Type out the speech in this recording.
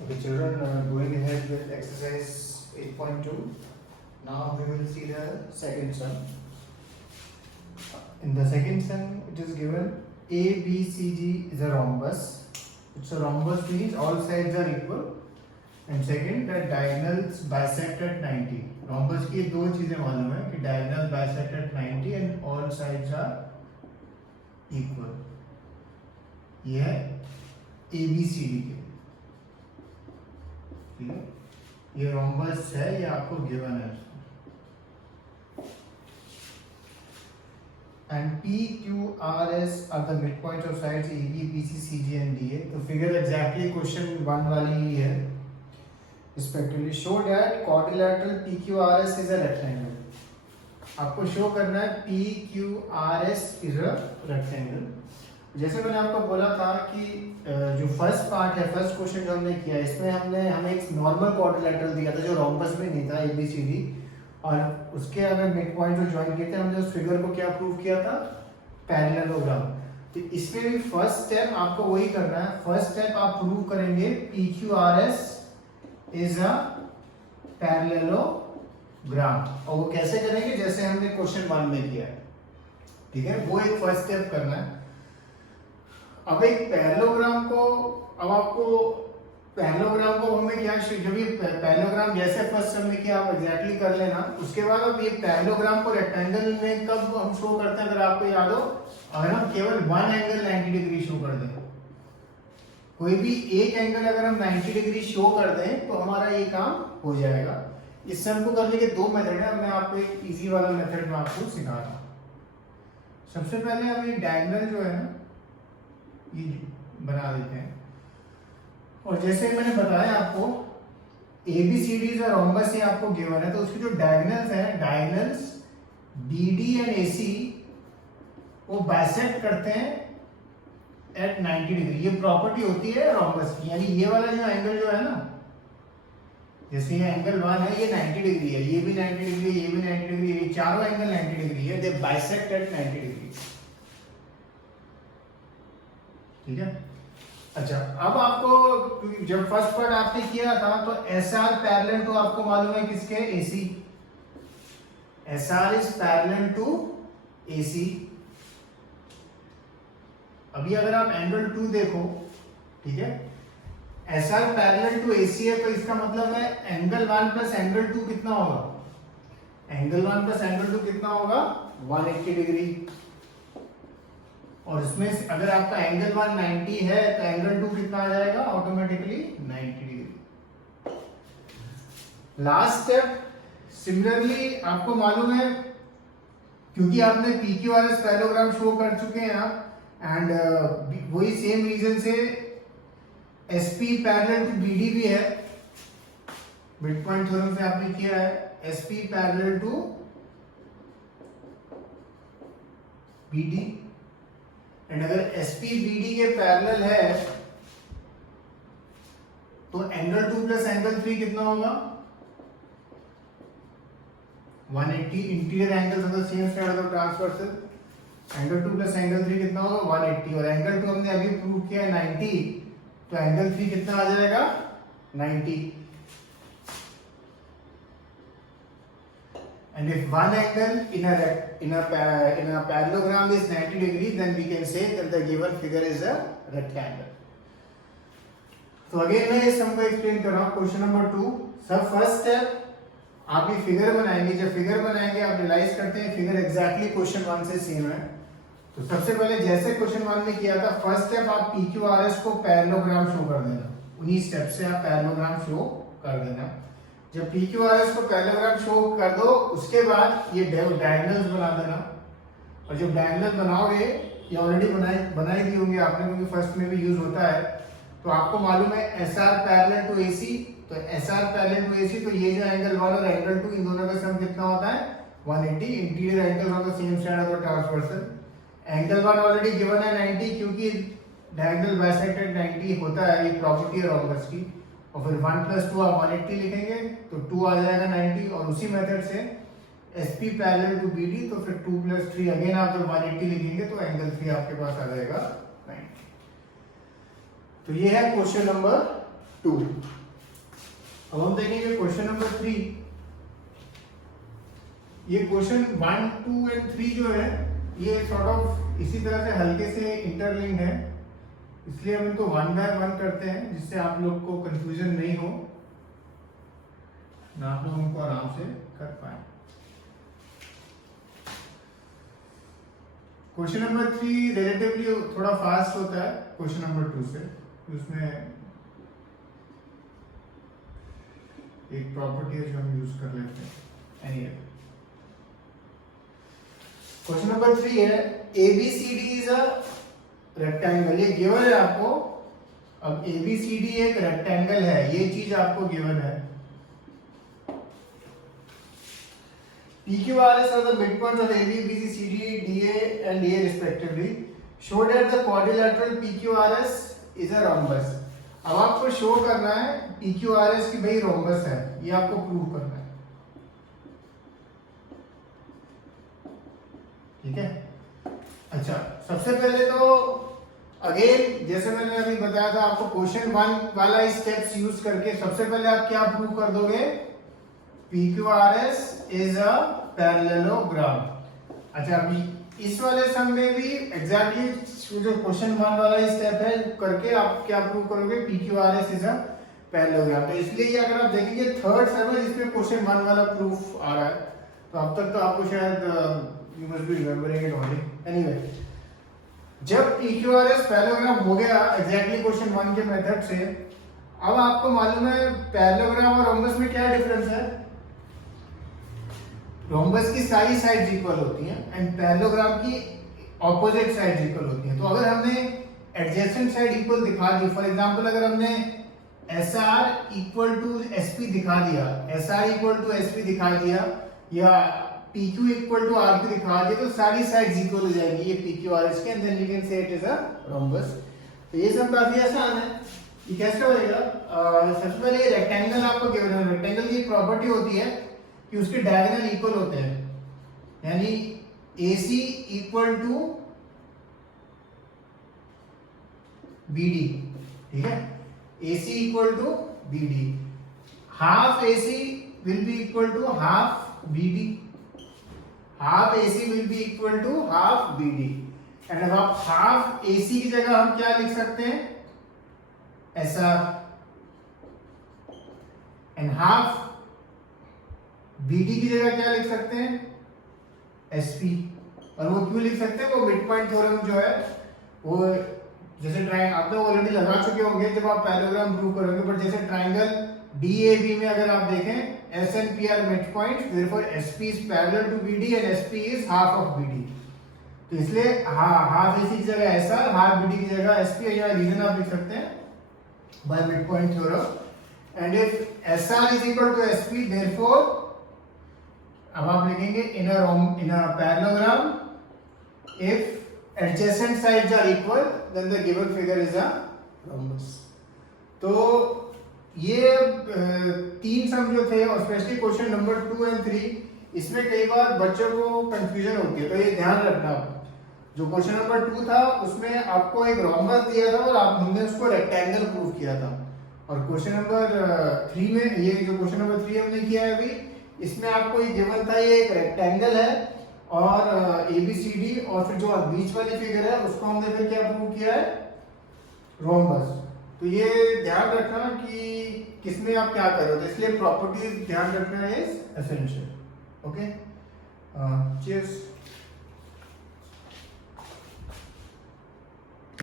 Okay, children, going ahead with exercise 8.2. Now we will see the second sum. In the second sum, it is given ABCD is a rhombus. It's a rhombus means all sides are equal. And second, that diagonals bisect at 90. Rhombus की दो चीजें मालूम है कि diagonal bisect at 90 and all sides are equal. ये है ABCD के. ठीक है, ये रोम्बस है, ये आपको गिवन है. And P Q R S are the mid point of sides A B B C C G and D A. तो फिगर एग्जैक्टली क्वेश्चन 1 वाली ही है. Respectively show that quadrilateral P Q R S is a rectangle. आपको show करना है P Q R S is a rectangle. जैसे मैंने आपको बोला था कि जो फर्स्ट पार्ट है, फर्स्ट क्वेश्चन जो हमने किया, इसमें हमें एक नॉर्मल क्वाड्रिलेटरल दिया था जो रोम्बस में नहीं था, एबीसीडी, और उसके हमें मिड पॉइंट जो ज्वाइन किए थे, हमने उस फिगर को क्या प्रूव किया था, पैरेललोग्राम. तो इसमें भी फर्स्ट स्टेप आपको वही करना है. फर्स्ट स्टेप आप प्रूव करेंगे P Q R S is a parallelogram. और वो कैसे करेंगे, जैसे हमने क्वेश्चन 1 में किया है. ठीक है, वो एक फर्स्ट स्टेप करना है. अब एक पैरेललोग्राम को, अब आपको पैरेललोग्राम को हमें क्या, जो भी पैरेललोग्राम जैसे फर्स्ट सम में किया आप एग्जैक्टली कर लेना. उसके बाद अब ये पैरेललोग्राम को रेक्टेंगल में कब हम शो करते हैं, अगर आपको याद हो, अगर हम केवल वन एंगल 90 डिग्री शो कर दें, कोई भी एक एंगल अगर हम 90 डिग्री शो कर दें तो हमारा ये काम हो जाएगा. इस सम को करने के दो मेथड है. मैं आपको एक इजी वाला मेथड में आपको सिखा रहा हूँ. सबसे पहले हम ये डायगोनल जो है ना, ये बना देते हैं. और जैसे मैंने बताया आपको ABCD और रोम्बस ये आपको गिवन है, तो उसकी जो डायगोनल्स हैं, डायगोनल्स BD एंड AC वो बाइसेक्ट करते हैं एट 90 डिग्री. ये प्रॉपर्टी होती है रोम्बस की. यानी ये वाला जो एंगल जो है ना, जैसे ये एंगल 1 है, ये 90 डिग्री है, ये भी 90 डिग्री है, ये भी 90 डिग्री है, ये चारों एंगल 90 डिग्री है. दे बाइसेक्ट एट 90 डिग्री. ठीक है. अच्छा, अब आपको जब फर्स्ट पार्ट आपने किया था तो SR पैरेलल टू आपको मालूम है किसके, AC. SR is parallel to AC. अभी अगर आप एंगल 2 देखो, ठीक है, SR पैरेलल टू AC है, तो इसका मतलब है एंगल 1 प्लस एंगल 2 कितना होगा, एंगल 1 प्लस एंगल 2 कितना होगा, 180 डिग्री. और इसमें अगर आपका एंगल 1 90 है तो एंगल 2 कितना आ जाएगा, automatically 90 degree. Last step similarly आपको मालूम है, क्योंकि आपने PQRS पैरेललोग्राम शो कर चुके हैं आप, एंड वही सेम रीजन से SP पैरेलल टू BD भी है. मिड पॉइंट थ्योरम से आपने किया है SP parallel to BD. And अगर SP BD के पैरेलल है तो एंगल 2 प्लस एंगल 3 कितना होगा, 180. Interior angles of the same side of transversal. Angle 2 plus angle 3 कितना होगा, 180. और एंगल 2 हमने अभी प्रूव किया है 90, तो एंगल 3 कितना आ जाएगा, 90. And if one angle in a parallelogram is 90 degree, then we can say that the given figure is a rectangle. So again मैं इस सम को एक्सप्लेन कर रहा हूँ. Question number 2. सब फर्स्ट स्टेप आप ये फिगर बनाएंगे. जब फिगर बनाएंगे आप रियलाइज करते हैं फिगर एग्जैक्टली क्वेश्चन 1 से सेम है. तो सबसे पहले जैसे क्वेश्चन 1 में किया था, फर्स्ट स्टेप आप PQRS को पैरेललोग्राम शो कर देना. उन्हीं स्टेप से आप पैरेललोग्राम शो कर देना. जब PQRS को पैरेललोग्राम शो कर दो, उसके बाद ये डायगोनल्स बना देना. और जब डायगोनल बनाओगे, ये ऑलरेडी बनाई दी होंगे आपने, क्योंकि फर्स्ट में भी यूज होता है. तो आपको मालूम है SR पैरेलल टू AC, तो SR पैरेलल टू AC, तो ये जो एंगल 1 और एंगल 2, इन दोनों का सम कितना होता है, 180. Interior angle of the same side of the transversal. Angle 1 already given है 90, क्योंकि डायगोनल बाइसेक्टेड 90 होता है, ये प्रॉपर्टी है रोम्बस की. और फिर 1 प्लस 2 आप 180 लिखेंगे तो 2 आ जाएगा 90. और उसी मेथड से SP पैरेलल टू BD, तो फिर 2 प्लस 3 अगेन आप जब 180 लिखेंगे तो एंगल 3 आपके पास आ जाएगा 90. तो ये है क्वेश्चन नंबर 2। अब हम देखेंगे क्वेश्चन नंबर 3। ये क्वेश्चन 1, 2 एंड 3 जो है ये सॉर्ट ऑफ इसी तरह से हल्के से इंटरलिंक्ड है, इसलिए हम इनको 1 बाय 1 करते हैं जिससे आप लोग को कंफ्यूजन नहीं हो, ना आप लोग उनको आराम से कर पाए। क्वेश्चन नंबर 3 रिलेटिवली थोड़ा फास्ट होता है क्वेश्चन नंबर 2 से, उसमें एक प्रॉपर्टी है जो हम यूज कर लेते हैं। एनीवे क्वेश्चन नंबर 3 है ABCD इज अ रेक्टेंगल। ये गिवन है आपको। अब ABCD एक रेक्टेंगल है, ये चीज आपको गिवन है। PQRS are the midpoints of AB, BC, CD, DA and DA respectively. Show that the quadrilateral PQRS is a rhombus. अब आपको शो करना है PQRS की भाई रोम्बस है, ये आपको प्रूव करना है। ठीक है। अच्छा, सबसे पहले तो अगेन जैसे मैंने अभी बताया था आपको क्वेश्चन 1 वाला स्टेप्स यूज करके सबसे पहले आप क्या प्रूव कर दोगे, PQRS is a parallelogram। अच्छा, अभी इस वाले सम में भी एग्जैक्टली जो क्वेश्चन 1 वाला स्टेप है करके आप क्या प्रूव करोगे, PQRS is a parallelogram। तो इसलिए ये अगर आप देखेंगे थर्ड सम है जिसमें क्वेश्चन 1 वाला प्रूफ आ रहा है, तो अब तक तो आपको शायद you must be remembering it only. Anyway, जब PQRS पैरेललोग्राम हो गया एग्जैक्टली क्वेश्चन 1 के मेथड से, अब आपको मालूम है पैरेललोग्राम और रोम्बस में क्या डिफरेंस है। रोम्बस की सारी साइड्स इक्वल होती हैं एंड पैरेललोग्राम की ऑपोजिट साइड्स इक्वल होती हैं। तो अगर हमने एडजेसेंट साइड इक्वल दिखा दी, फॉर एग्जांपल अगर हमने SR इक्वल टू SP दिखा दिया, SR इक्वल टू SP दिखा दिया या PQ इक्वल टू RQ दिखा दिया, तो सारी साइड्स इक्वल हो जाएंगी ये PQRS के, and then you can say it is a rhombus. तो ये सब काफी आसान है। ये कैसे होएगा, सबसे पहले ये रेक्टेंगल आपको गिवन है। रेक्टेंगल की प्रॉपर्टी होती है कि उसके डायगोनल इक्वल होते हैं, यानी AC इक्वल टू BD। ठीक है, AC equal to BD, half AC will be equal to half BD, half AC will be equal to half BD। And अब आप हाफ AC की जगह हम क्या लिख सकते हैं, SR, एंड हाफ BD की जगह क्या लिख सकते हैं, SP। और वो क्यों लिख सकते हैं, वो मिड पॉइंट थ्योरम जो है वो जैसे ट्रायंगल आप लोग ऑलरेडी लगा चुके होंगे जब आप पैरेललोग्राम प्रूव करोगे, बट जैसे ट्रायंगल DAB में अगर आप देखें S and P are midpoints, therefore SP is parallel to BD and SP is half of BD। तो इसलिए हाफ AC की जगह SR, हाफ BD की जगह SP, या रीजन आप लिख सकते हैं by midpoint theorem। and if SR is equal to SP, therefore अब आप लिखेंगे in a parallelogram if adjacent sides are equal then the given figure is a rhombus। तो ये 3 सम जो थे और स्पेशली क्वेश्चन नंबर 2 एंड 3, इसमें कई बार बच्चों को कंफ्यूजन होती है, तो ये ध्यान रखना। जो क्वेश्चन नंबर 2 था उसमें आपको एक रोम्बस दिया था और हमने उसको रेक्टेंगल प्रूव किया था, और क्वेश्चन नंबर 3 में ये जो क्वेश्चन नंबर 3 हमने किया है अभी, इसमें आपको ये गिवन था ये एक रेक्टेंगल है और ABCD, और फिर जो बीच वाली फिगर है उसको हमने फिर क्या प्रूव किया है, रोम्बस। तो ये ध्यान रखना कि किसमें आप क्या कर रहे हो, तो इसलिए प्रॉपर्टीज ध्यान रखना इज एसेंशियल। Okay, cheers.